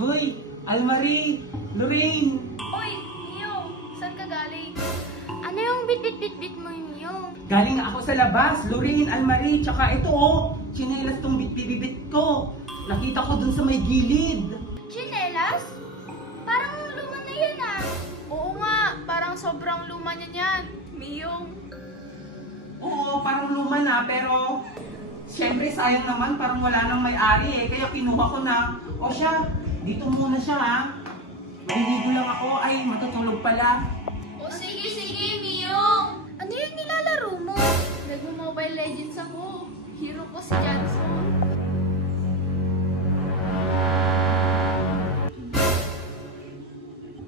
Hoy, Almarie, Lorraine. Oy, Mio, saan ka galing? Ano yung bit-bit-bit-bit mo, Mio? Galing ako sa labas, Lorraine, Almarie, tsaka ito oh, tsinelas tong bit-bibit ko. Nakita ko dun sa may gilid. Chinelas? Parang luma na yan ah. Oo nga, parang sobrang luma niya niyan. Miyong. Oo, parang luma na, pero siyempre sayang naman, parang wala nang may-ari eh. Kaya kinuha ko na. O siya, dito muna siya ha. Maliligo lang ako. Ay, matutulog pala. O sige, Miyong. Ano yung nilalaro mo? Nag-Mobile Legends ako. Hero ko si Janson.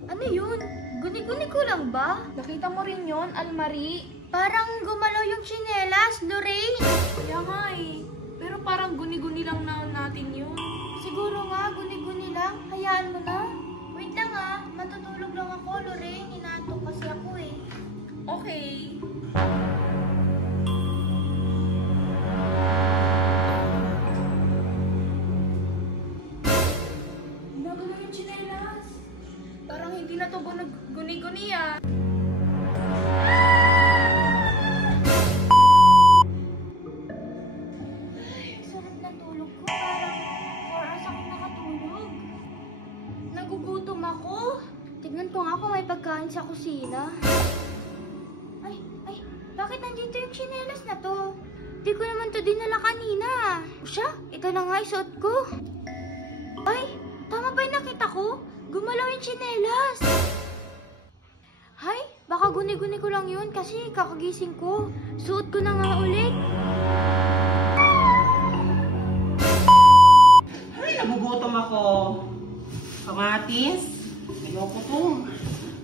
Ano yun? Guni-guni ko lang ba? Nakita mo rin yon, Almarie? Parang gumalaw yung tsinelas, Lorraine. Kaya nga eh. Pero parang guni-guni lang na natin yun. Siguro nga, guni-guni lang. Hayaan mo na. Wait lang ah, matutulog lang ako, Lorraine. Inaantok kasi ako eh. Okay. Nagalaw yung chinelas. Parang hindi na to guni-guni ah. Sarap na tulog ko. Parang 4 hours ako nakatulog. Nagugutom ako. Tignan ko nga kung may pagkain sa kusina. Ay, bakit nandito yung tsinelas na to? Di ko naman to dinala kanina. O siya, ito na nga isuot ko. Ay, tama ba yung nakita ko? Gumalaw yung tsinelas. Hay, baka guni-guni ko lang yun kasi kakagising ko. Suot ko na nga ulit. Ay, nagugutom ako. Kamatis. Ayoko to.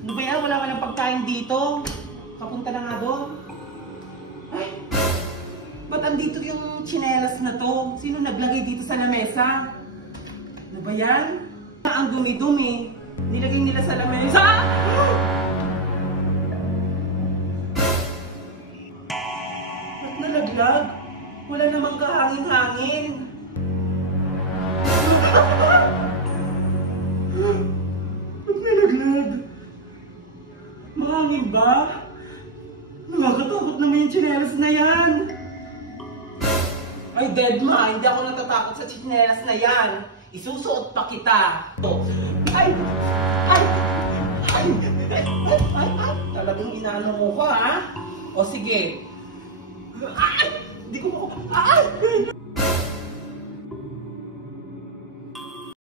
Ano ba yan? Walang pagkain dito. Papunta na nga doon. Ay, ba't andito yung tsinelas na to? Sino naglagay dito sa lamesa? Ano ba yan? Ang dumi-dumi. Nilagay nila sa lamesa. Ba't nalaglag? Wala namang kahangin-hangin. Ba't nalaglag? Mahangin ba? Nakakatakot naman yung tsinelas na yan. Ay, Deadma, hindi ako natatakot sa tsinelas na yan. Isusuot pa kita. Ay! Talagang inaano mo ko, ha? O sige. Ay! Hindi ko mo... Ay!